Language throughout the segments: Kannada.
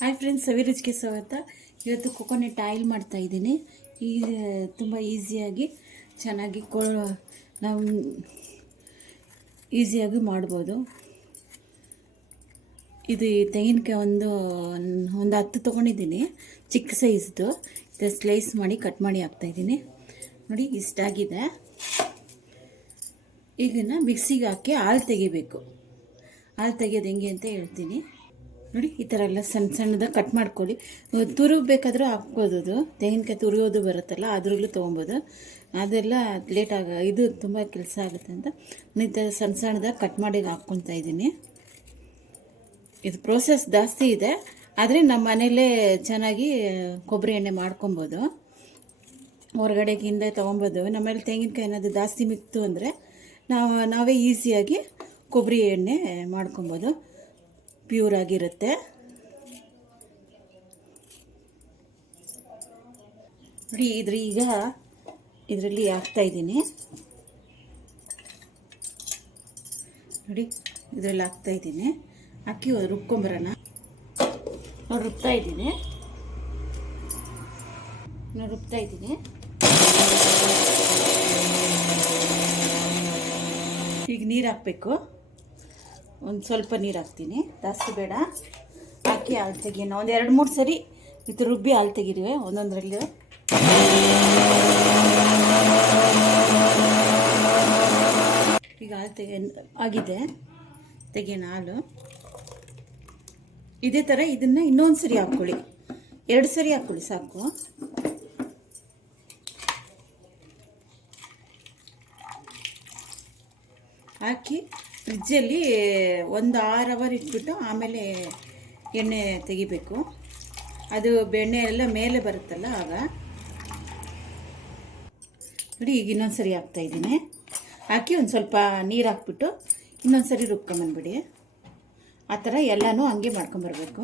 ಹಾಯ್ ಫ್ರೆಂಡ್ಸ್, ಸವಿರುಚಿಗೆ ಸ್ವಾಗತ. ಇವತ್ತು ಕೊಕೊನೆಟ್ ಆಯಿಲ್ ಮಾಡ್ತಾಯಿದ್ದೀನಿ. ಈ ತುಂಬ ಈಸಿಯಾಗಿ ಚೆನ್ನಾಗಿ ನಾವು ಈಸಿಯಾಗಿ ಮಾಡ್ಬೋದು. ಇದು ತೆಂಗಿನಕಾಯಿ ಒಂದು 10 ತೊಗೊಂಡಿದ್ದೀನಿ, ಚಿಕ್ಕ ಸೈಜ್ದು. ಇದು ಸ್ಲೈಸ್ ಮಾಡಿ ಕಟ್ ಮಾಡಿ ಹಾಕ್ತಾಯಿದ್ದೀನಿ. ನೋಡಿ, ಇಷ್ಟಾಗಿದೆ. ಈಗನ್ನ ಮಿಕ್ಸಿಗೆ ಹಾಕಿ ಹಾಲು ತೆಗಿಬೇಕು. ಹಾಲು ತೆಗಿಯೋದು ಹೆಂಗೆ ಅಂತ ಹೇಳ್ತೀನಿ ನೋಡಿ. ಈ ಥರ ಎಲ್ಲ ಸಣ್ಣ ಸಣ್ಣದಾಗಿ ಕಟ್ ಮಾಡ್ಕೊಳ್ಳಿ. ತುರುಗಬೇಕಾದ್ರೂ ಹಾಕ್ಬೋದು. ಅದು ತೆಂಗಿನಕಾಯಿ ತುರಿಯೋದು ಬರುತ್ತಲ್ಲ, ಅದರಲ್ಲೂ ತೊಗೊಬೋದು. ಅದೆಲ್ಲ ಇದು ತುಂಬ ಕೆಲಸ ಆಗುತ್ತೆ ಅಂತ ಈ ಥರ ಸಣ್ಣ ಸಣ್ಣದಾಗಿ ಕಟ್ ಮಾಡಿ ಹಾಕ್ಕೊತಾ ಇದ್ದೀನಿ. ಇದು ಪ್ರೋಸೆಸ್ ಜಾಸ್ತಿ ಇದೆ, ಆದರೆ ನಮ್ಮ ಮನೇಲೇ ಚೆನ್ನಾಗಿ ಕೊಬ್ಬರಿ ಎಣ್ಣೆ ಮಾಡ್ಕೊಬೋದು. ಹೊರಗಡೆಗಿಂದ ತೊಗೊಬೋದು. ನಮ್ಮಲ್ಲಿ ತೆಂಗಿನಕಾಯಿ ಏನಾದರೂ ಜಾಸ್ತಿ ಮಿಕ್ತು ಅಂದರೆ ನಾವೇ ಈಸಿಯಾಗಿ ಕೊಬ್ಬರಿ ಎಣ್ಣೆ ಮಾಡ್ಕೊಬೋದು. ಪ್ಯೂರ್ ಆಗಿರುತ್ತೆ. ನೋಡಿ, ಈಗ ಇದರಲ್ಲಿ ಹಾಕ್ತಾಯಿದ್ದೀನಿ. ನೋಡಿ, ಇದರಲ್ಲಿ ಹಾಕ್ತಾಯಿದ್ದೀನಿ. ಹಾಕಿ ರುಬ್ಕೊಂಬರೋಣ. ನೋಡಿ, ರುಬ್ತಾಯಿದ್ದೀನಿ. ಈಗ ನೀರು ಹಾಕಬೇಕು. ಒಂದು ಸ್ವಲ್ಪ ನೀರು ಹಾಕ್ತೀನಿ, ಜಾಸ್ತಿ ಬೇಡ. ಹಾಕಿ ಹಾಲು ತೆಗಿಯೋಣ. ಒಂದು 2-3 ಸರಿ ಇದು ರುಬ್ಬಿ ಹಾಲು ತೆಗೀರಿ ಒಂದೊಂದರಲ್ಲಿ. ಈಗ ಹಾಲು ಆಗಿದೆ. ತೆಗಿಯೋಣ ಹಾಲು. ಇದೇ ಥರ ಇದನ್ನು ಇನ್ನೊಂದು ಸರಿ ಹಾಕ್ಕೊಳ್ಳಿ. 2 ಸರಿ ಹಾಕ್ಕೊಳ್ಳಿ ಸಾಕು. ಹಾಕಿ ಫ್ರಿಜ್ಜಲ್ಲಿ ಒಂದು 6 ಅವರ್ ಇಟ್ಬಿಟ್ಟು ಆಮೇಲೆ ಎಣ್ಣೆ ತೆಗಿಬೇಕು. ಅದು ಬೆಣ್ಣೆ ಎಲ್ಲ ಮೇಲೆ ಬರುತ್ತಲ್ಲ ಆಗ. ನೋಡಿ, ಈಗ ಇನ್ನೊಂದು ಸರಿ ಹಾಕ್ತಾಯಿದ್ದೀನಿ. ಹಾಕಿ ಒಂದು ಸ್ವಲ್ಪ ನೀರು ಹಾಕ್ಬಿಟ್ಟು ಇನ್ನೊಂದು ಸರಿ ರುಬ್ಕೊಂಬಂದ್ಬಿಡಿ. ಆ ಥರ ಎಲ್ಲನೂ ಹಂಗೆ ಮಾಡ್ಕೊಂಬರ್ಬೇಕು.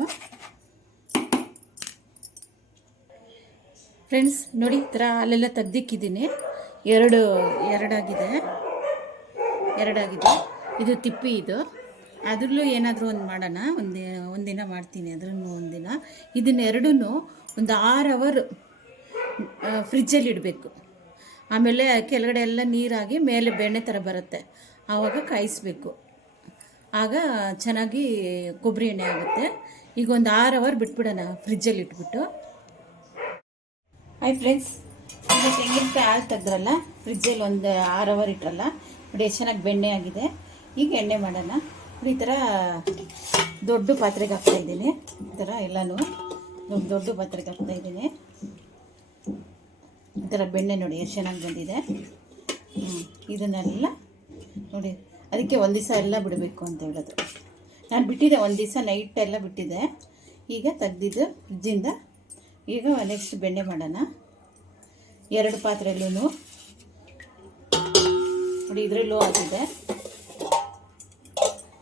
ಫ್ರೆಂಡ್ಸ್ ನೋಡಿ, ಈ ಥರ ಹಾಲೆಲ್ಲ ತೆಗ್ದಿಕ್ಕಿದ್ದೀನಿ. ಎರಡಾಗಿದೆ. ಇದು ತಿಪ್ಪಿ. ಇದು ಅದರಲ್ಲೂ ಏನಾದರೂ ಒಂದು ಮಾಡೋಣ. ಒಂದಿನ ಮಾಡ್ತೀನಿ ಅದನ್ನು ಒಂದಿನ. ಇದನ್ನೆರಡೂ ಒಂದು 6 ಅವರ್ ಫ್ರಿಜ್ಜಲ್ಲಿ ಇಡಬೇಕು. ಆಮೇಲೆ ಕೆಳಗಡೆ ಎಲ್ಲ ನೀರಾಗಿ ಮೇಲೆ ಬೆಣ್ಣೆ ಥರ ಬರುತ್ತೆ. ಆವಾಗ ಕಾಯಿಸ್ಬೇಕು. ಆಗ ಚೆನ್ನಾಗಿ ಕೊಬ್ಬರಿ ಎಣ್ಣೆ ಆಗುತ್ತೆ. ಈಗ ಒಂದು 6 ಅವರ್ ಬಿಟ್ಬಿಡೋಣ ಫ್ರಿಜ್ಜಲ್ಲಿ ಇಟ್ಬಿಟ್ಟು. ಹಾಯ್ ಫ್ರೆಂಡ್ಸ್, ಈಗ ತೆಂಗಿನಕಾಯಿ ಹಾಲು ತೆಗೆದ್ರಲ್ಲ, ಫ್ರಿಜ್ಜಲ್ಲಿ ಒಂದು 6 ಅವರ್ ಇಟ್ಟರಲ್ಲ. ನೋಡಿ, ಎಷ್ಟು ಚೆನ್ನಾಗಿ ಬೆಣ್ಣೆ ಆಗಿದೆ. ಈಗ ಎಣ್ಣೆ ಮಾಡೋಣ. ಈ ಥರ ದೊಡ್ಡ ಪಾತ್ರೆಗೆ ಹಾಕ್ತಾಯಿದ್ದೀನಿ. ಈ ಥರ ಎಲ್ಲನೂ ದೊಡ್ಡ ಪಾತ್ರೆಗೆ ಹಾಕ್ತಾಯಿದ್ದೀನಿ. ಈ ಥರ ಬೆಣ್ಣೆ ನೋಡಿ ಎಷ್ಟು ಚೆನ್ನಾಗಿ ಬಂದಿದೆ. ಇದನ್ನೆಲ್ಲ ನೋಡಿ, ಅದಕ್ಕೆ ಒಂದು ದಿವಸ ಎಲ್ಲ ಬಿಡಬೇಕು ಅಂತ ಹೇಳೋದು. ನಾನು ಬಿಟ್ಟಿದ್ದೆ ಒಂದು ದಿವಸ ನೈಟ್ ಎಲ್ಲ ಬಿಟ್ಟಿದ್ದೆ. ಈಗ ತೆಗ್ದಿದ್ದು ಫ್ರಿಜ್ಜಿಂದ. ಈಗ ನೆಕ್ಸ್ಟ್ ಬೆಣ್ಣೆ ಮಾಡೋಣ. 2 ಪಾತ್ರೆಯಲ್ಲೂ ನೋಡಿ, ಇದರಲ್ಲೂ ಆಗಿದೆ.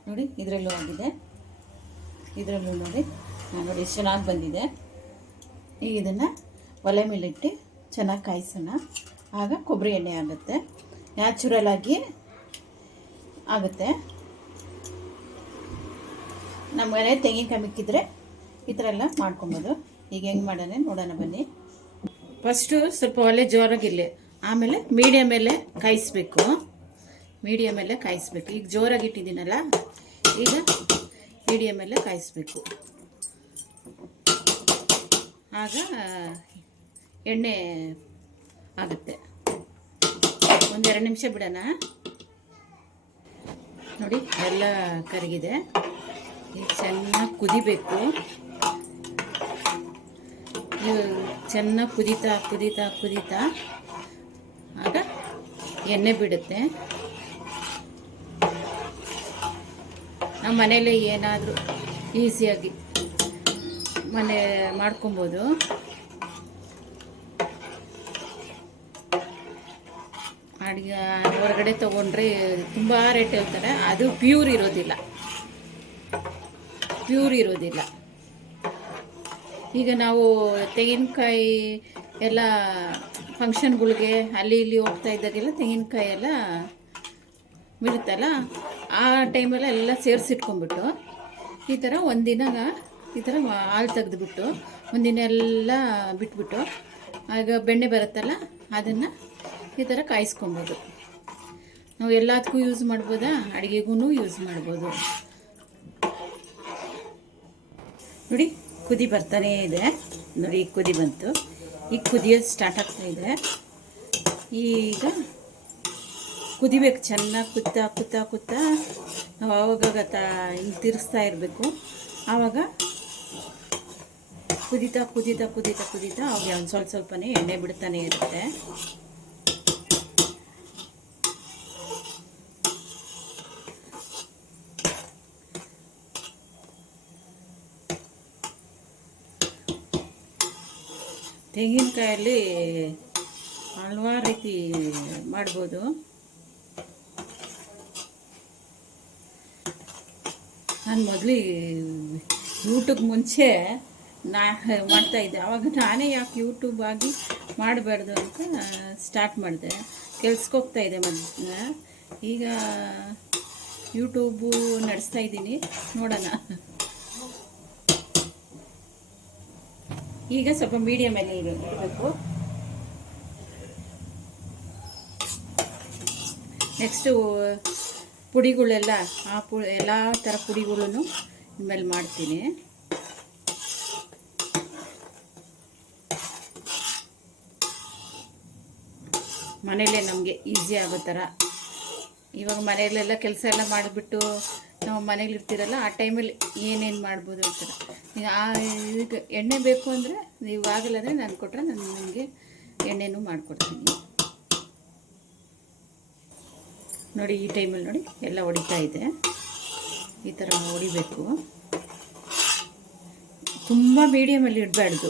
ನೋಡಿ, ಇದರಲ್ಲೂ ಆಗಿದೆ. ಇದರಲ್ಲೂ ನೋಡಿ ಎಷ್ಟು ಚೆನ್ನಾಗಿ ಬಂದಿದೆ. ಈಗ ಇದನ್ನು ಒಲೆ ಮೇಲಿಟ್ಟು ಚೆನ್ನಾಗಿ ಕಾಯಿಸೋಣ. ಆಗ ಕೊಬ್ಬರಿ ಎಣ್ಣೆ ಆಗುತ್ತೆ, ನ್ಯಾಚುರಲ್ ಆಗಿ ಆಗುತ್ತೆ. ನಮ್ಮ ಮನೆ ತೆಂಗಿನಕಾಯಿ ಮಿಕ್ಕಿದ್ರೆ ಈ ಥರ ಎಲ್ಲ ಮಾಡ್ಕೊಬೋದು. ಈಗ ಹೆಂಗೆ ಮಾಡೋಣ ನೋಡೋಣ ಬನ್ನಿ. ಫಸ್ಟು ಸ್ವಲ್ಪ ಒಲೆ ಜೋರಾಗಿರಲಿ, ಆಮೇಲೆ ಮೀಡಿಯಮಲ್ಲೇ ಕಾಯಿಸ್ಬೇಕು. ಈಗ ಜೋರಾಗಿ ಇಟ್ಟಿದ್ದೀನಲ್ಲ, ಈಗ ಮೀಡಿಯಮಲ್ಲೇ ಕಾಯಿಸ್ಬೇಕು. ಆಗ ಎಣ್ಣೆ ಆಗುತ್ತೆ. ಒಂದು 2 ನಿಮಿಷ ಬಿಡೋಣ. ನೋಡಿ, ಎಲ್ಲ ಕರಗಿದೆ. ಈಗ ಚೆನ್ನಾಗಿ ಕುದಿಬೇಕು. ಚೆನ್ನಾಗಿ ಕುದೀತಾ ಆಗ ಎಣ್ಣೆ ಬಿಡುತ್ತೆ. ನಮ್ಮ ಮನೇಲಿ ಏನಾದರೂ ಈಸಿಯಾಗಿ ಮನೆ ಮಾಡ್ಕೊಬೋದು. ಅಡುಗೆ ಹೊರಗಡೆ ತೊಗೊಂಡ್ರೆ ತುಂಬ ರೇಟ್ ಹೇಳ್ತಾರೆ. ಅದು ಪ್ಯೂರ್ ಇರೋದಿಲ್ಲ. ಈಗ ನಾವು ತೆಂಗಿನಕಾಯಿ ಎಲ್ಲ ಫಂಕ್ಷನ್ಗಳಿಗೆ ಅಲ್ಲಿ ಇಲ್ಲಿ ಹೋಗ್ತಾ ಇದ್ದಾಗೆಲ್ಲ ತೆಂಗಿನಕಾಯಿ ಎಲ್ಲ ಬೀಳುತ್ತಲ್ಲ, ಆ ಟೈಮಲ್ಲಿ ಎಲ್ಲ ಸೇರಿಸಿಟ್ಕೊಂಡ್ಬಿಟ್ಟು ಈ ಥರ ಒಂದಿನ ಈ ಥರ ಹಾಲು ತೆಗೆದುಬಿಟ್ಟು ಮುಂದಿನೆಲ್ಲ ಬಿಟ್ಬಿಟ್ಟು ಆಗ ಬೆಣ್ಣೆ ಬರುತ್ತಲ್ಲ ಅದನ್ನು ಈ ಥರ ಕಾಯಿಸ್ಕೊಬೋದು. ನಾವು ಎಲ್ಲದಕ್ಕೂ ಯೂಸ್ ಮಾಡ್ಬೋದಾ, ಅಡುಗೆಗೂ ಯೂಸ್ ಮಾಡ್ಬೋದು. ನೋಡಿ ಕುದಿ ಬರ್ತಾನೇ ಇದೆ. ನೋಡಿ ಈಗ ಕುದಿ ಬಂತು, ಈಗ ಕುದಿಯೋದು ಸ್ಟಾರ್ಟ್ ಆಗ್ತಾಯಿದೆ. ಈಗ ಕುದಿಬೇಕು ಚೆನ್ನಾಗಿ, ಕುತ್ತಾ ಕುತ್ತಾ ಕುತ್ತಾ ನಾವು ಆವಾಗ ಹಿಂಗೆ ತಿರ್ಸ್ತಾ ಇರಬೇಕು. ಆವಾಗ ಕುದೀತಾ ಕುದೀತಾ ಕುದೀತಾ ಕುದೀತಾ ಅವಾಗ ಒಂದು ಸ್ವಲ್ಪನೇ ಎಣ್ಣೆ ಬಿಡ್ತಾನೆ ಇರುತ್ತೆ. ತೆಂಗಿನಕಾಯಲ್ಲಿ ಹಲವಾರು ರೀತಿ ಮಾಡ್ಬೋದು. ನಾನು ಮೊದಲು ಯೂಟ್ಯೂಬ್ ಮುಂಚೆ ಮಾಡ್ತಾಯಿದ್ದೆ. ಆವಾಗ ನಾನೇ ಯಾಕೆ ಯೂಟ್ಯೂಬ್ ಆಗಿ ಮಾಡಬಾರ್ದು ಅಂತ ಸ್ಟಾರ್ಟ್ ಮಾಡಿದೆ. ಕೆಲ್ಸಕ್ಕೆ ಹೋಗ್ತಾಯಿದ್ದೆ ಮೊದಲು. ಈಗ ಯೂಟ್ಯೂಬು ನಡೆಸ್ತಾ ಇದ್ದೀನಿ, ನೋಡೋಣ. ಈಗ ಸ್ವಲ್ಪ ಮೀಡಿಯಮಲ್ಲಿ ಇಡಬೇಕು. ನೆಕ್ಸ್ಟು ಪುಡಿಗಳೆಲ್ಲ ಎಲ್ಲ ಥರ ಪುಡಿಗಳನ್ನು ಇನ್ಮೇಲೆ ಮಾಡ್ತೀನಿ. ಮನೆಯಲ್ಲೇ ನಮಗೆ ಈಸಿ ಆಗೋ ಥರ. ಇವಾಗ ಮನೆಯಲ್ಲೆಲ್ಲ ಕೆಲಸ ಎಲ್ಲ ಮಾಡಿಬಿಟ್ಟು ನಾವು ಮನೇಲಿ ಇರ್ತೀರಲ್ಲ, ಆ ಟೈಮಲ್ಲಿ ಏನೇನು ಮಾಡ್ಬೋದು ಅಂತಾರೆ. ಈಗ ಎಣ್ಣೆ ಬೇಕು ಅಂದರೆ ನೀವು ಆಗಿಲ್ಲ ಅಂದರೆ ನಾನು ಕೊಟ್ಟರೆ ನಾನು ನಿಮಗೆ ಎಣ್ಣೆನೂ ಮಾಡಿಕೊಡ್ತೀನಿ. ನೋಡಿ ಈ ಟೈಮಲ್ಲಿ ನೋಡಿ ಎಲ್ಲ ಹೊಡಿತಾ ಇದೆ. ಈ ಥರ ಹೊಡಿಬೇಕು. ತುಂಬ ಮೀಡಿಯಮಲ್ಲಿ ಇಡಬಾರ್ದು,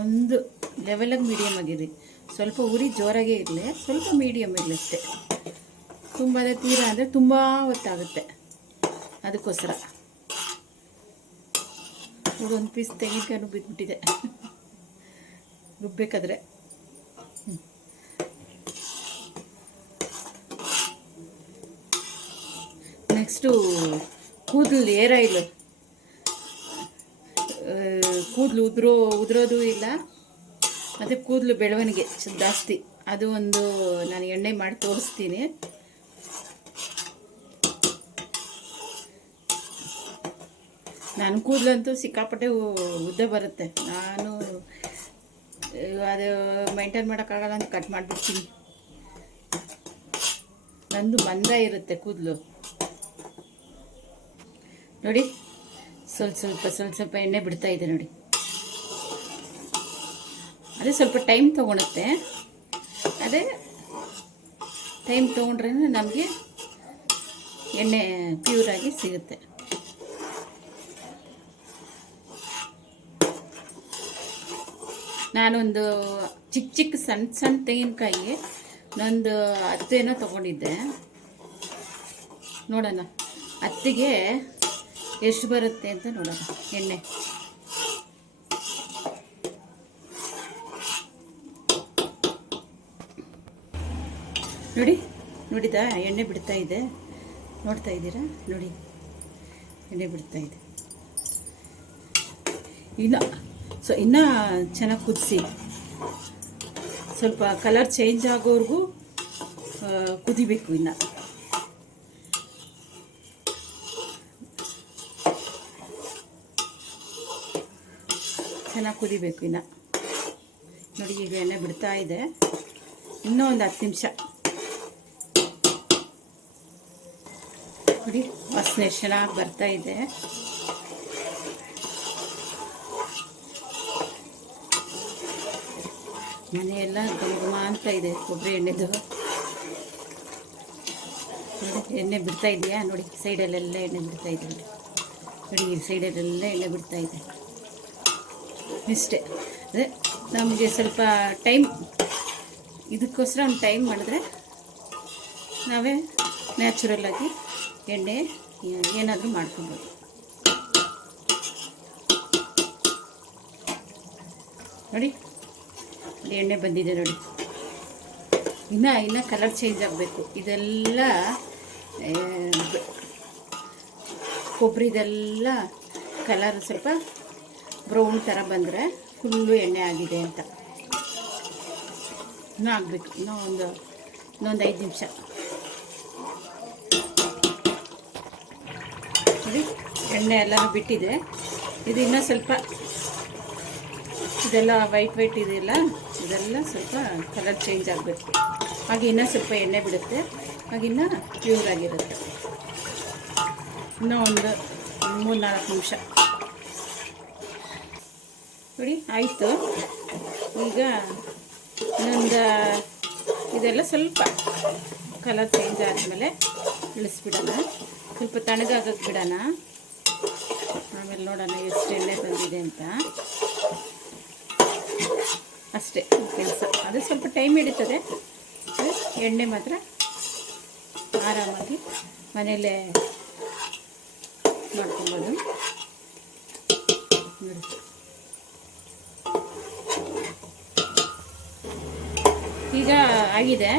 ಒಂದು ಲೆವೆಲಾಗಿ ಮೀಡಿಯಮ್ ಆಗಿರಿ. ಸ್ವಲ್ಪ ಉರಿ ಜೋರಾಗೇ ಇರಲಿ, ಸ್ವಲ್ಪ ಮೀಡಿಯಮ್ ಇರಲಿ ಅಷ್ಟೇ. ತುಂಬ ತೀರ ಅಂದರೆ ತುಂಬ ಹೊತ್ತಾಗುತ್ತೆ. ಅದಕ್ಕೋಸ್ಕರ ಒಂದು ಪೀಸ್ ತೆಂಗಿನಕಾಯಿನೂ ಬಿದ್ದುಬಿಟ್ಟಿದೆ ರುಬ್ಬೇಕಾದ್ರೆ. ನೆಕ್ಸ್ಟು ಕೂದಲು ಏರ್ ಆಯಿಲ್. ಕೂದಲು ಉದುರೋದು ಇಲ್ಲ, ಮತ್ತು ಕೂದಲು ಬೆಳವಣಿಗೆ ಜಾಸ್ತಿ. ಅದು ಒಂದು ನಾನು ಎಣ್ಣೆ ಮಾಡಿ ತೋರಿಸ್ತೀನಿ. ನನ್ನ ಕೂದಲಂತೂ ಸಿಕ್ಕಾಪಟ್ಟೆ ಉದ್ದ ಬರುತ್ತೆ. ನಾನು ಅದು ಮೈಂಟೈನ್ ಮಾಡೋಕ್ಕಾಗಲ್ಲ ಅಂತ ಕಟ್ ಮಾಡಿಬಿಡ್ತೀನಿ. ನಂದು ಮಂದ ಇರುತ್ತೆ ಕೂದಲು. ನೋಡಿ ಸ್ವಲ್ಪ ಎಣ್ಣೆ ಬಿಡ್ತಾ ಇದೆ ನೋಡಿ. ಅದೇ ಸ್ವಲ್ಪ ಟೈಮ್ ತೊಗೊಳುತ್ತೆ. ಅದೇ ಟೈಮ್ ತೊಗೊಂಡ್ರೆ ನಮಗೆ ಎಣ್ಣೆ ಪ್ಯೂರಾಗಿ ಸಿಗುತ್ತೆ. ನಾನೊಂದು ಚಿಕ್ಕ ಸಣ್ಣ ತೆಂಗಿನಕಾಯಿ ನಂದು 10 ಏನೋ ತೊಗೊಂಡಿದ್ದೆ. ನೋಡೋಣ ಹತ್ತಿಗೆ ಎಷ್ಟು ಬರುತ್ತೆ ಅಂತ ನೋಡೋಣ ಎಣ್ಣೆ. ನೋಡಿದಾ ಎಣ್ಣೆ ಬಿಡ್ತಾ ಇದೆ, ನೋಡ್ತಾ ಇದ್ದೀರಾ? ನೋಡಿ ಎಣ್ಣೆ ಬಿಡ್ತಾ ಇದೆ. ಇನ್ನೂ ಚೆನ್ನಾಗಿ ಕುದಿಸಿ, ಸ್ವಲ್ಪ ಕಲರ್ ಚೇಂಜ್ ಆಗೋವರೆಗೂ ಕುದಿಬೇಕು. ಇನ್ನು ಚೆನ್ನಾಗಿ ಕುದಿಬೇಕು. ಇನ್ನು ನೋಡಿ ಈಗ ಎಣ್ಣೆ ಬಿಡ್ತಾ ಇದೆ. ಇನ್ನೂ ಒಂದು 10 ನಿಮಿಷ ನೋಡಿ. ವಾಸನೆ ಚೆನ್ನಾಗಿ ಬರ್ತಾ ಇದೆ. ಮನೆಯೆಲ್ಲ ಘಮ ಅಂತ ಇದೆ ಕೊಬ್ಬರಿ ಎಣ್ಣೆದು. ನೋಡಿ ಎಣ್ಣೆ ಬಿಡ್ತಾ ಇದೆಯಾ? ನೋಡಿ ಸೈಡಲ್ಲೆಲ್ಲ ಎಣ್ಣೆ ಬಿಡ್ತಾ ಇದೆ. ನೋಡಿ ಈ ಸೈಡಲ್ಲೆಲ್ಲ ಎಣ್ಣೆ ಬಿಡ್ತಾ ಇದೆ. ಇಷ್ಟೇ. ಅದೇ ನಮಗೆ ಸ್ವಲ್ಪ ಟೈಮ್, ಇದಕ್ಕೋಸ್ಕರ ಒಂದು ಟೈಮ್ ಮಾಡಿದ್ರೆ ನಾವೇ ನ್ಯಾಚುರಲ್ಲಾಗಿ ಎಣ್ಣೆ ಏನಾದರೂ ಮಾಡ್ಕೊಬೋದು. ನೋಡಿ ಎಣ್ಣೆ ಬಂದಿದೆ ನೋಡಿ. ಇನ್ನು ಕಲರ್ ಚೇಂಜ್ ಆಗಬೇಕು. ಇದೆಲ್ಲ ಕೊಬ್ಬರಿದೆಲ್ಲ ಕಲರ್ ಸ್ವಲ್ಪ ಬ್ರೌನ್ ಥರ ಬಂದರೆ ಫುಲ್ಲು ಎಣ್ಣೆ ಆಗಿದೆ ಅಂತ. ಇನ್ನೂ ಆಗಬೇಕು, ಇನ್ನೊಂದು 5 ನಿಮಿಷ ನೋಡಿ. ಎಣ್ಣೆ ಎಲ್ಲ ಬಿಟ್ಟಿದೆ. ಇದು ಇನ್ನೂ ಸ್ವಲ್ಪ ಇದೆಲ್ಲ ವೈಟ್ ಇದೆಯಲ್ಲ, ಇದೆಲ್ಲ ಸ್ವಲ್ಪ ಕಲರ್ ಚೇಂಜ್ ಆಗಬೇಕು. ಹಾಗೆ ಇನ್ನೂ ಸ್ವಲ್ಪ ಎಣ್ಣೆ ಬಿಡುತ್ತೆ, ಹಾಗಿನ್ನೂ ಪ್ಯೂರ್ ಆಗಿರುತ್ತೆ. ಇನ್ನೂ ಒಂದು 3-4 ನಿಮಿಷ ನೋಡಿ ಆಯಿತು. ಈಗ ಇನ್ನೊಂದು ಇದೆಲ್ಲ ಸ್ವಲ್ಪ ಕಲರ್ ಚೇಂಜ್ ಆದಮೇಲೆ ಇಳಿಸ್ಬಿಡೋಣ. ಸ್ವಲ್ಪ ತಣ್ಣಗಾಗಕ್ಕೆ ಬಿಡೋಣ, ಆಮೇಲೆ ನೋಡೋಣ ಎಷ್ಟು ಎಣ್ಣೆ ಬಂದಿದೆ ಅಂತ. ಅಷ್ಟೇ ಕೆಲಸ. ಅದು ಸ್ವಲ್ಪ ಟೈಮ್ ಹಿಡಿತದೆ, ಎಣ್ಣೆ ಮಾತ್ರ ಆರಾಮಾಗಿ ಮನೆಯಲ್ಲೇ ಮಾಡ್ಕೊಬೋದು ನೋಡಿ. ಈಗ ಆಗಿದೆ.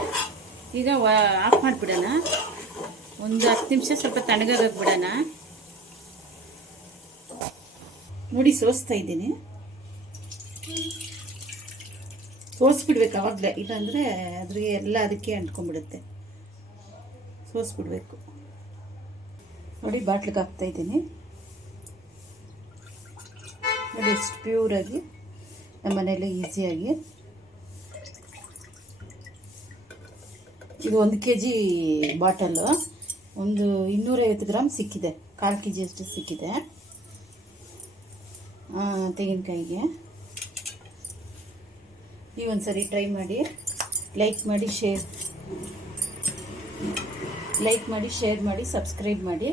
ಈಗ ಆಫ್ ಮಾಡಿಬಿಡೋಣ. ಒಂದು 10 ನಿಮಿಷ ಸ್ವಲ್ಪ ತಣ್ಣಗಾಗಕ್ಕೆ ಬಿಡೋಣ. ನೋಡಿ ಸೋಸ್ತಾ ಇದ್ದೀನಿ. ಸೋಸ್ಬಿಡ್ಬೇಕು ಆವಾಗಲೇ, ಇಲ್ಲಾಂದರೆ ಅದ್ರಿಗೆ ಎಲ್ಲ ಅದಕ್ಕೆ ಅಂಟ್ಕೊಂಡ್ಬಿಡುತ್ತೆ. ಸೋಸ್ಬಿಡ್ಬೇಕು ನೋಡಿ. ಬಾಟ್ಲಿಗೆ ಹಾಕ್ತಾಯಿದ್ದೀನಿ ನೋಡಿ, ಎಷ್ಟು ಪ್ಯೂರಾಗಿ ನಮ್ಮ ಮನೆಯಲ್ಲೇ ಈಸಿಯಾಗಿ. ಇದು 1 kg ಬಾಟಲು, ಒಂದು 250 ಗ್ರಾಮ್ ಸಿಕ್ಕಿದೆ. 1/4 kg ಅಷ್ಟು ಸಿಕ್ಕಿದೆ ತೆಂಗಿನಕಾಯಿಗೆ. ನೀವೊಂದು ಸರಿ ಟ್ರೈ ಮಾಡಿ. ಲೈಕ್ ಮಾಡಿ, ಶೇರ್ ಮಾಡಿ, ಸಬ್ಸ್ಕ್ರೈಬ್ ಮಾಡಿ.